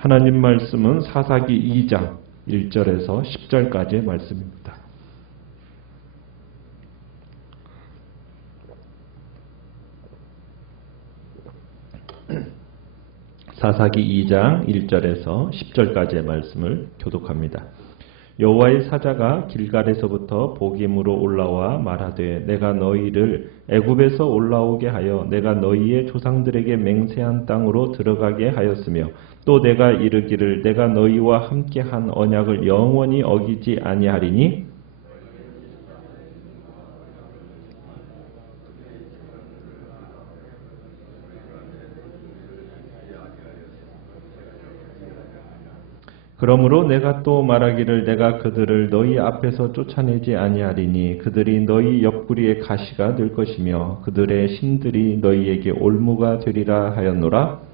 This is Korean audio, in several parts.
하나님 말씀은 사사기 2장 1절에서 10절까지의 말씀입니다. 사사기 2장 1절에서 10절까지의 말씀을 교독합니다. 여호와의 사자가 길갈에서부터 보김으로 올라와 말하되 내가 너희를 애굽에서 올라오게 하여 내가 너희의 조상들에게 맹세한 땅으로 들어가게 하였으며 또 내가 이르기를 내가 너희와 함께한 언약을 영원히 어기지 아니하리니 그러므로 내가 또 말하기를 내가 그들을 너희 앞에서 쫓아내지 아니하리니 그들이 너희 옆구리의 가시가 될 것이며 그들의 신들이 너희에게 올무가 되리라 하였노라.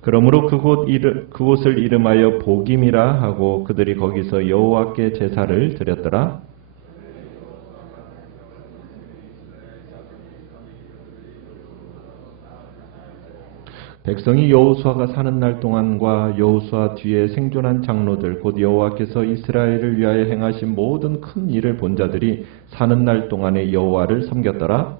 그러므로 그곳을 이름하여 보김이라 하고 그들이 거기서 여호와께 제사를 드렸더라. 백성이 여호수아가 사는 날 동안과 여호수아 뒤에 생존한 장로들 곧 여호와께서 이스라엘을 위하여 행하신 모든 큰 일을 본 자들이 사는 날 동안에 여호와를 섬겼더라.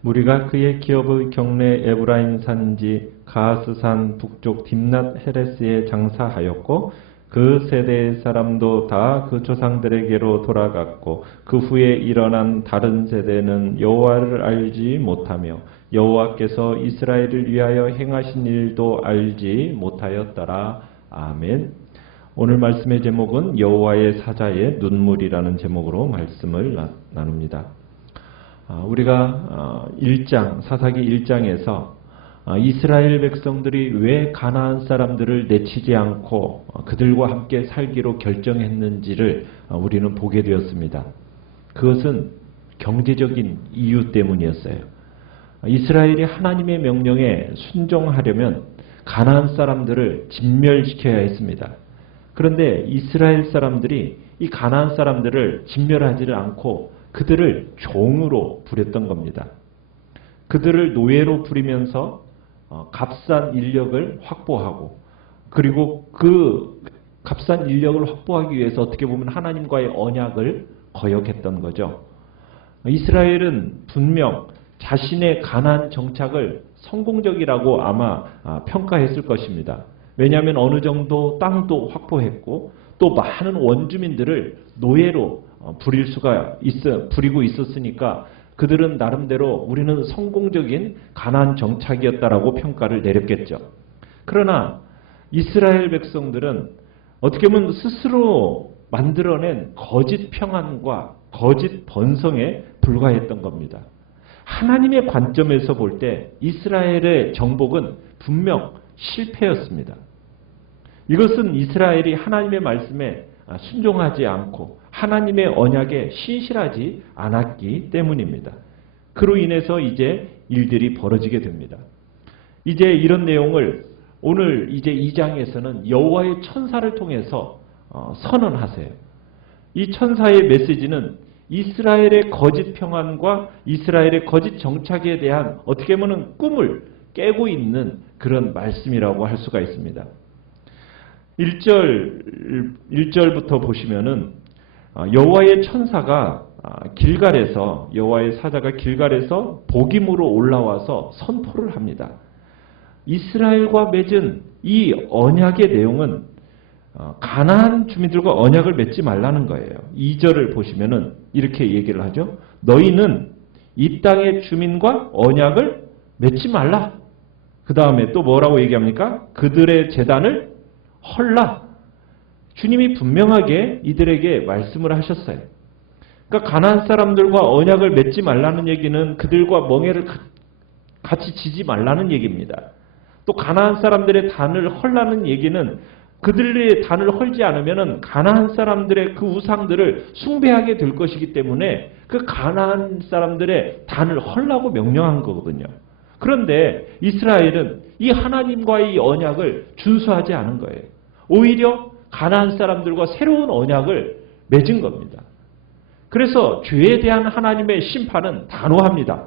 무리가 그의 기업의 경내 에브라임 산지 가하스산 북쪽 딥낫 헤레스에 장사하였고 그 세대의 사람도 다 그 조상들에게로 돌아갔고 그 후에 일어난 다른 세대는 여호와를 알지 못하며 여호와께서 이스라엘을 위하여 행하신 일도 알지 못하였더라. 아멘. 오늘 말씀의 제목은 여호와의 사자의 눈물이라는 제목으로 말씀을 나눕니다. 우리가 사사기 1장에서 이스라엘 백성들이 왜 가나안 사람들을 내치지 않고 그들과 함께 살기로 결정했는지를 우리는 보게 되었습니다. 그것은 경제적인 이유 때문이었어요. 이스라엘이 하나님의 명령에 순종하려면 가나안 사람들을 진멸시켜야 했습니다. 그런데 이스라엘 사람들이 이 가나안 사람들을 진멸하지를 않고 그들을 종으로 부렸던 겁니다. 그들을 노예로 부리면서 값싼 인력을 확보하고 그리고 그 값싼 인력을 확보하기 위해서 어떻게 보면 하나님과의 언약을 거역했던 거죠. 이스라엘은 분명 자신의 가나안 정착을 성공적이라고 아마 평가했을 것입니다. 왜냐하면 어느 정도 땅도 확보했고 또 많은 원주민들을 노예로 부리고 있었으니까 그들은 나름대로 우리는 성공적인 가나안 정착이었다라고 평가를 내렸겠죠. 그러나 이스라엘 백성들은 어떻게 보면 스스로 만들어낸 거짓 평안과 거짓 번성에 불과했던 겁니다. 하나님의 관점에서 볼 때 이스라엘의 정복은 분명 실패였습니다. 이것은 이스라엘이 하나님의 말씀에 순종하지 않고 하나님의 언약에 신실하지 않았기 때문입니다. 그로 인해서 이제 일들이 벌어지게 됩니다. 이제 이런 내용을 오늘 이제 2장에서는 여호와의 천사를 통해서 선언하세요. 이 천사의 메시지는 이스라엘의 거짓 평안과 이스라엘의 거짓 정착에 대한 어떻게 보면 꿈을 깨고 있는 그런 말씀이라고 할 수가 있습니다. 1절부터 보시면은 여호와의 천사가 여호와의 사자가 길갈에서 보김으로 올라와서 선포를 합니다. 이스라엘과 맺은 이 언약의 내용은 가나안 주민들과 언약을 맺지 말라는 거예요. 2절을 보시면은 이렇게 얘기를 하죠. 너희는 이 땅의 주민과 언약을 맺지 말라. 그 다음에 또 뭐라고 얘기합니까? 그들의 제단을 헐라. 주님이 분명하게 이들에게 말씀을 하셨어요. 그러니까 가나안 사람들과 언약을 맺지 말라는 얘기는 그들과 멍에를 같이 지지 말라는 얘기입니다. 또 가나안 사람들의 단을 헐라는 얘기는 그들의 단을 헐지 않으면 가나안 사람들의 그 우상들을 숭배하게 될 것이기 때문에 그 가나안 사람들의 단을 헐라고 명령한 거거든요. 그런데 이스라엘은 이 하나님과의 이 언약을 준수하지 않은 거예요. 오히려 가나안 사람들과 새로운 언약을 맺은 겁니다. 그래서 죄에 대한 하나님의 심판은 단호합니다.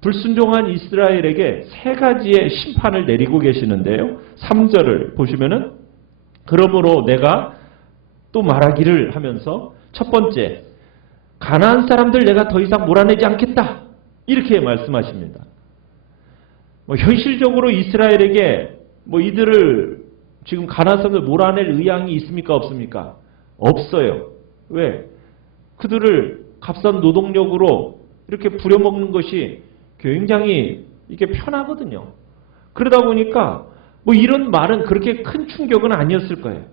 불순종한 이스라엘에게 세 가지의 심판을 내리고 계시는데요. 3절을 보시면은 그러므로 내가 또 말하기를 하면서 첫 번째, 가나안 사람들 내가 더 이상 몰아내지 않겠다. 이렇게 말씀하십니다. 현실적으로 이스라엘에게 이들을 지금 가나안 사람들 몰아낼 의향이 있습니까? 없습니까? 없어요. 왜? 그들을 값싼 노동력으로 이렇게 부려먹는 것이 굉장히 이게 편하거든요. 그러다 보니까 이런 말은 그렇게 큰 충격은 아니었을 거예요.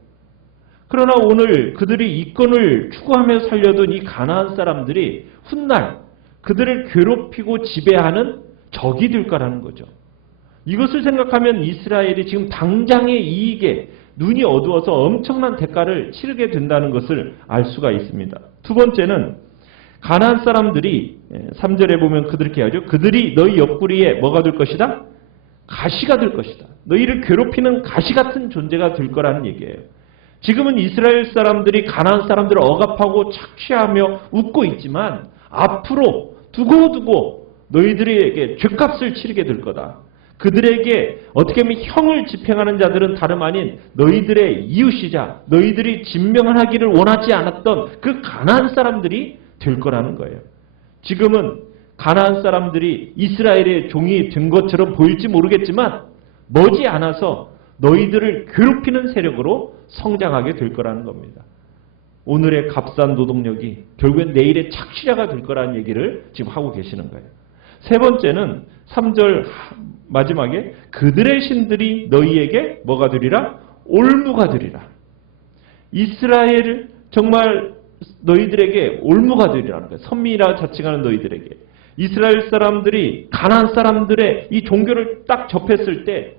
그러나 오늘 그들이 이권을 추구하며 살려던 이 가나안 사람들이 훗날 그들을 괴롭히고 지배하는 적이 될 거라는 거죠. 이것을 생각하면 이스라엘이 지금 당장의 이익에 눈이 어두워서 엄청난 대가를 치르게 된다는 것을 알 수가 있습니다. 두 번째는 가나안 사람들이 3절에 보면 그들께 하죠. 그들이 너희 옆구리에 뭐가 될 것이다? 가시가 될 것이다. 너희를 괴롭히는 가시 같은 존재가 될 거라는 얘기예요. 지금은 이스라엘 사람들이 가나안 사람들을 억압하고 착취하며 웃고 있지만 앞으로 두고두고 너희들에게 죗값을 치르게 될 거다. 그들에게 어떻게 보면 형을 집행하는 자들은 다름 아닌 너희들의 이웃이자 너희들이 진명하기를 원하지 않았던 그 가나안 사람들이 될 거라는 거예요. 지금은 가나안 사람들이 이스라엘의 종이 된 것처럼 보일지 모르겠지만 머지않아서 너희들을 괴롭히는 세력으로 성장하게 될 거라는 겁니다. 오늘의 값싼 노동력이 결국엔 내일의 착취자가 될 거라는 얘기를 지금 하고 계시는 거예요. 세 번째는 3절 마지막에 그들의 신들이 너희에게 뭐가 되리라? 올무가 되리라. 이스라엘 정말 너희들에게 올무가 되리라는 거예요. 선미라 자칭하는 너희들에게. 이스라엘 사람들이 가나안 사람들의 이 종교를 딱 접했을 때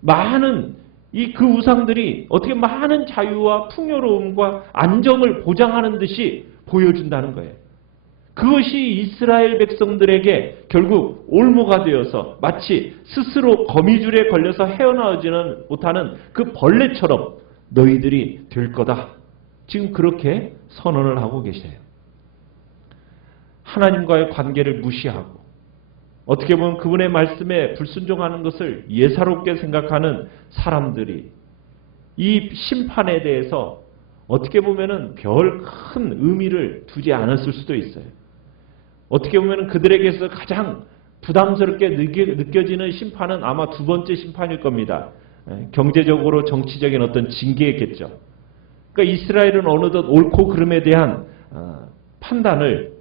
많은 그 우상들이 어떻게 많은 자유와 풍요로움과 안정을 보장하는 듯이 보여준다는 거예요. 그것이 이스라엘 백성들에게 결국 올무가 되어서 마치 스스로 거미줄에 걸려서 헤어나오지는 못하는 그 벌레처럼 너희들이 될 거다. 지금 그렇게 선언을 하고 계세요. 하나님과의 관계를 무시하고 어떻게 보면 그분의 말씀에 불순종하는 것을 예사롭게 생각하는 사람들이 이 심판에 대해서 어떻게 보면은 별 큰 의미를 두지 않았을 수도 있어요. 어떻게 보면 그들에게서 가장 부담스럽게 느껴지는 심판은 아마 두 번째 심판일 겁니다. 경제적으로 정치적인 어떤 징계겠죠. 그러니까 이스라엘은 어느덧 옳고 그름에 대한 판단을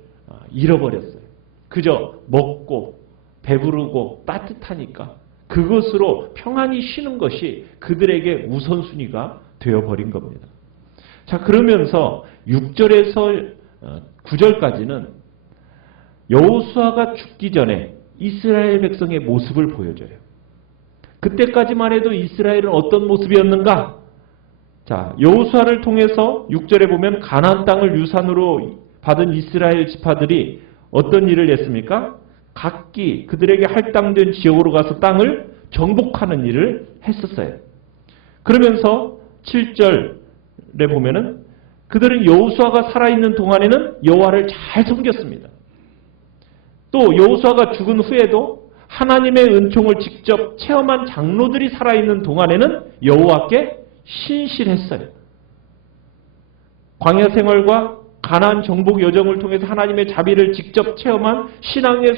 잃어버렸어요. 그저 먹고 배부르고 따뜻하니까 그것으로 평안히 쉬는 것이 그들에게 우선순위가 되어버린 겁니다. 자, 그러면서 6절에서 9절까지는 여호수아가 죽기 전에 이스라엘 백성의 모습을 보여줘요. 그때까지만 해도 이스라엘은 어떤 모습이었는가? 자, 여호수아를 통해서 6절에 보면 가나안 땅을 유산으로 받은 이스라엘 지파들이 어떤 일을 했습니까? 각기 그들에게 할당된 지역으로 가서 땅을 정복하는 일을 했었어요. 그러면서 7절에 보면은 그들은 여호수아가 살아있는 동안에는 여호와를 잘 섬겼습니다. 또 여호수아가 죽은 후에도 하나님의 은총을 직접 체험한 장로들이 살아있는 동안에는 여호와께 신실했어요. 광야 생활과 가나안 정복 여정을 통해서 하나님의 자비를 직접 체험한 신앙의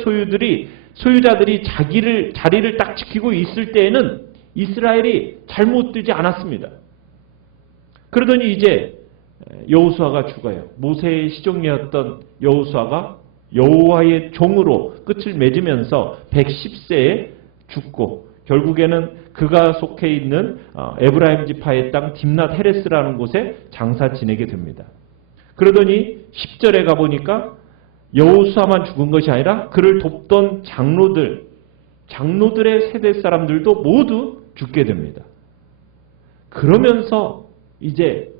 소유자들이 자리를 딱 지키고 있을 때에는 이스라엘이 잘못되지 않았습니다. 그러더니 이제 여호수아가 죽어요. 모세의 시종이었던 여호수아가 여호와의 종으로 끝을 맺으면서 110세에 죽고 결국에는 그가 속해 있는 에브라임 지파의 땅 딥낫 헤레스라는 곳에 장사 지내게 됩니다. 그러더니 10절에 가보니까 여호수아만 죽은 것이 아니라 그를 돕던 장로들의 세대 사람들도 모두 죽게 됩니다. 그러면서 이제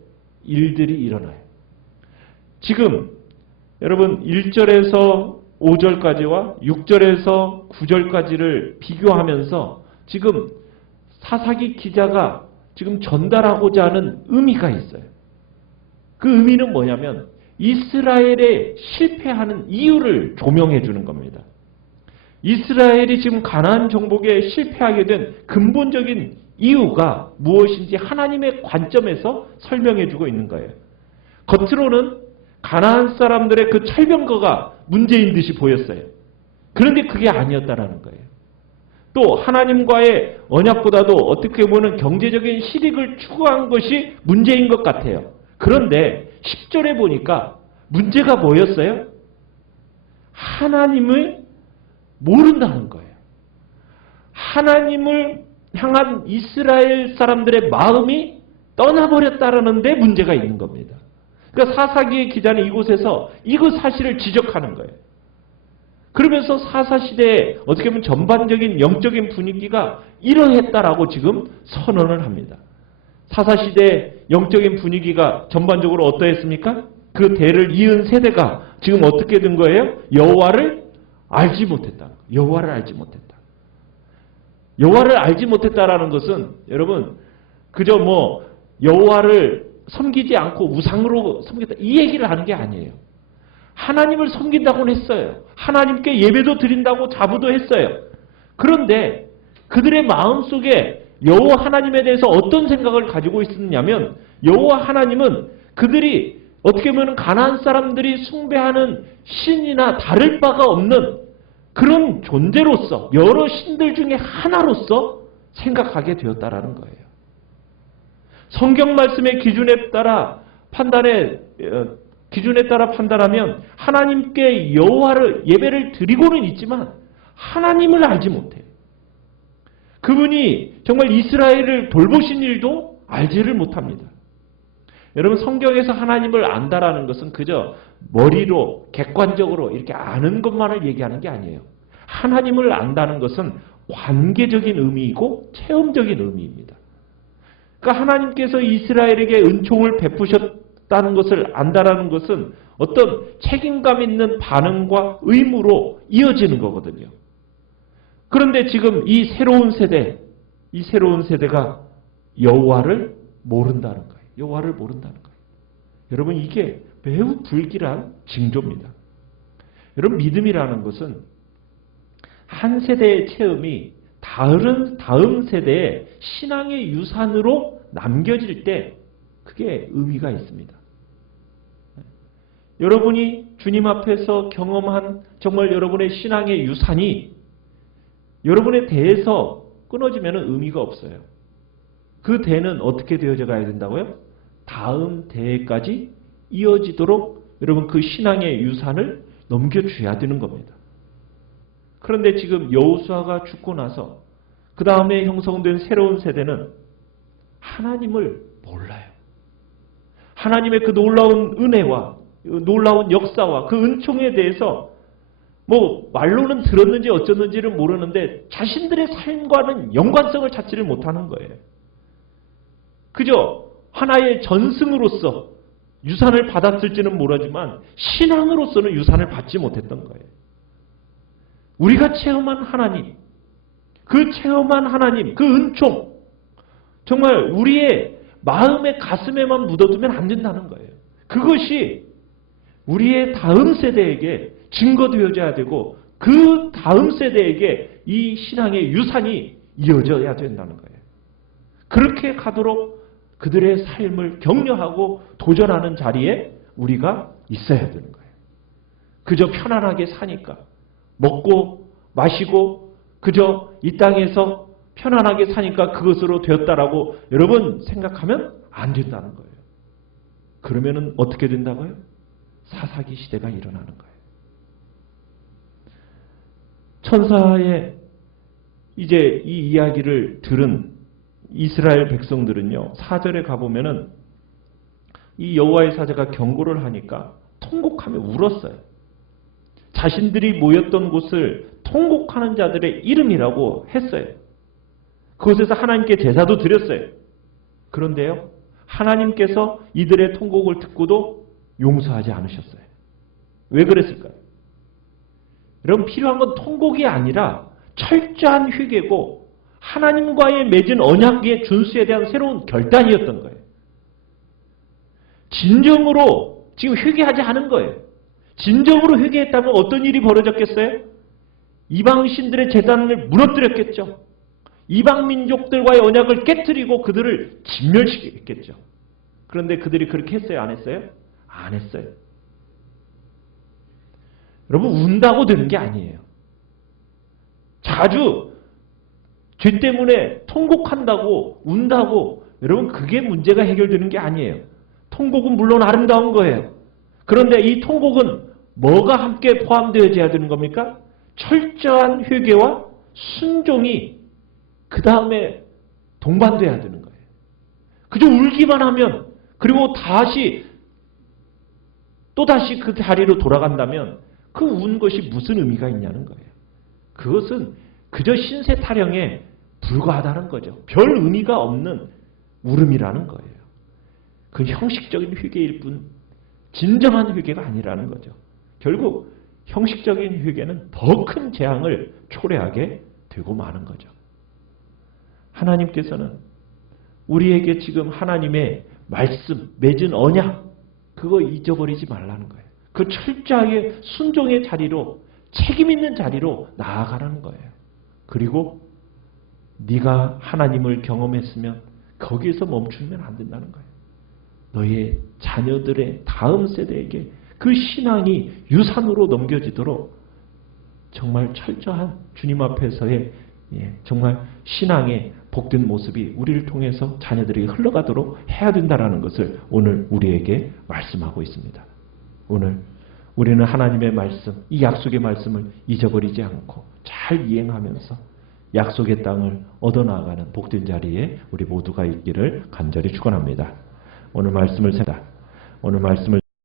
일들이 일어나요. 지금 여러분 1절에서 5절까지와 6절에서 9절까지를 비교하면서 지금 사사기 기자가 지금 전달하고자 하는 의미가 있어요. 그 의미는 뭐냐면 이스라엘의 실패하는 이유를 조명해 주는 겁니다. 이스라엘이 지금 가나안 정복에 실패하게 된 근본적인 이유가 무엇인지 하나님의 관점에서 설명해 주고 있는 거예요. 겉으로는 가나안 사람들의 그 철병거가 문제인 듯이 보였어요. 그런데 그게 아니었다라는 거예요. 또 하나님과의 언약보다도 어떻게 보면 경제적인 실익을 추구한 것이 문제인 것 같아요. 그런데 10절에 보니까 문제가 뭐였어요? 하나님을 모른다는 거예요. 하나님을 향한 이스라엘 사람들의 마음이 떠나버렸다라는 데 문제가 있는 겁니다. 그러니까 사사기의 기자는 이곳에서 이거 사실을 지적하는 거예요. 그러면서 사사시대에 어떻게 보면 전반적인 영적인 분위기가 이러했다라고 지금 선언을 합니다. 사사시대의 영적인 분위기가 전반적으로 어떠했습니까? 그 대를 이은 세대가 지금 어떻게 된 거예요? 여호와를 알지 못했다. 여호와를 알지 못했다. 여호와를 알지 못했다라는 것은 여러분 그저 뭐 여호와를 섬기지 않고 우상으로 섬겼다 이 얘기를 하는 게 아니에요. 하나님을 섬긴다고는 했어요. 하나님께 예배도 드린다고 자부도 했어요. 그런데 그들의 마음속에 여호와 하나님에 대해서 어떤 생각을 가지고 있었냐면 여호와 하나님은 그들이 어떻게 보면 가나안 사람들이 숭배하는 신이나 다를 바가 없는 그런 존재로서 여러 신들 중에 하나로서 생각하게 되었다라는 거예요. 성경 말씀의 기준에 따라 판단하면 하나님께 여호와를 예배를 드리고는 있지만 하나님을 알지 못해요. 그분이 정말 이스라엘을 돌보신 일도 알지를 못합니다. 여러분 성경에서 하나님을 안다라는 것은 그저 머리로 객관적으로 이렇게 아는 것만을 얘기하는 게 아니에요. 하나님을 안다는 것은 관계적인 의미이고 체험적인 의미입니다. 그러니까 하나님께서 이스라엘에게 은총을 베푸셨다는 것을 안다라는 것은 어떤 책임감 있는 반응과 의무로 이어지는 거거든요. 그런데 지금 이 새로운 세대가 여호와를 모른다는 거예요. 여호와를 모른다는 거예요. 여러분 이게 매우 불길한 징조입니다. 여러분 믿음이라는 것은 한 세대의 체험이 다음 세대의 신앙의 유산으로 남겨질 때 그게 의미가 있습니다. 여러분이 주님 앞에서 경험한 정말 여러분의 신앙의 유산이 여러분의 대에서 끊어지면 의미가 없어요. 그 대는 어떻게 되어져 가야 된다고요? 다음 대까지 이어지도록 여러분 그 신앙의 유산을 넘겨줘야 되는 겁니다. 그런데 지금 여호수아가 죽고 나서 그 다음에 형성된 새로운 세대는 하나님을 몰라요. 하나님의 그 놀라운 은혜와 놀라운 역사와 그 은총에 대해서 뭐 말로는 들었는지 어쩌는지를 모르는데 자신들의 삶과는 연관성을 찾지를 못하는 거예요. 그저 하나의 전승으로서 유산을 받았을지는 모르지만 신앙으로서는 유산을 받지 못했던 거예요. 우리가 체험한 하나님, 그 체험한 하나님, 그 은총, 정말 우리의 마음의 가슴에만 묻어두면 안 된다는 거예요. 그것이 우리의 다음 세대에게 증거되어져야 되고 그 다음 세대에게 이 신앙의 유산이 이어져야 된다는 거예요. 그렇게 가도록 그들의 삶을 격려하고 도전하는 자리에 우리가 있어야 되는 거예요. 그저 편안하게 사니까 먹고 마시고 그저 이 땅에서 편안하게 사니까 그것으로 되었다라고 여러분 생각하면 안 된다는 거예요. 그러면은 어떻게 된다고요? 사사기 시대가 일어나는 거예요. 천사의 이제 이 이야기를 들은 이스라엘 백성들은요. 4절에 가보면은 이 여호와의 사자가 경고를 하니까 통곡하며 울었어요. 자신들이 모였던 곳을 통곡하는 자들의 이름이라고 했어요. 그곳에서 하나님께 제사도 드렸어요. 그런데요. 하나님께서 이들의 통곡을 듣고도 용서하지 않으셨어요. 왜 그랬을까요? 여러분 필요한 건 통곡이 아니라 철저한 회개고 하나님과의 맺은 언약의 준수에 대한 새로운 결단이었던 거예요. 진정으로 지금 회개하지 않은 거예요. 진정으로 회개했다면 어떤 일이 벌어졌겠어요? 이방신들의 제단을 무너뜨렸겠죠. 이방 민족들과의 언약을 깨뜨리고 그들을 진멸시켰겠죠. 그런데 그들이 그렇게 했어요? 안 했어요? 안 했어요. 여러분, 운다고 되는 게 아니에요. 자주 죄 때문에 통곡한다고 운다고 여러분 그게 문제가 해결되는 게 아니에요. 통곡은 물론 아름다운 거예요. 그런데 이 통곡은 뭐가 함께 포함되어져야 되는 겁니까? 철저한 회개와 순종이 그 다음에 동반돼야 되는 거예요. 그저 울기만 하면 그리고 또다시 그 자리로 돌아간다면 그 운 것이 무슨 의미가 있냐는 거예요. 그것은 그저 신세 타령에 불과하다는 거죠. 별 의미가 없는 울음이라는 거예요. 그 형식적인 회개일 뿐 진정한 회개가 아니라는 거죠. 결국 형식적인 회개는 더 큰 재앙을 초래하게 되고 마는 거죠. 하나님께서는 우리에게 지금 하나님의 말씀, 맺은 언약 그거 잊어버리지 말라는 거예요. 그 철저하게 순종의 자리로 책임 있는 자리로 나아가라는 거예요. 그리고 네가 하나님을 경험했으면 거기에서 멈추면 안 된다는 거예요. 너의 자녀들의 다음 세대에게 그 신앙이 유산으로 넘겨지도록 정말 철저한 주님 앞에서의 정말 신앙의 복된 모습이 우리를 통해서 자녀들에게 흘러가도록 해야 된다는 것을 오늘 우리에게 말씀하고 있습니다. 오늘 우리는 하나님의 말씀, 이 약속의 말씀을 잊어버리지 않고 잘 이행하면서 약속의 땅을 얻어나가는 복된 자리에 우리 모두가 있기를 간절히 축원합니다. 오늘 말씀을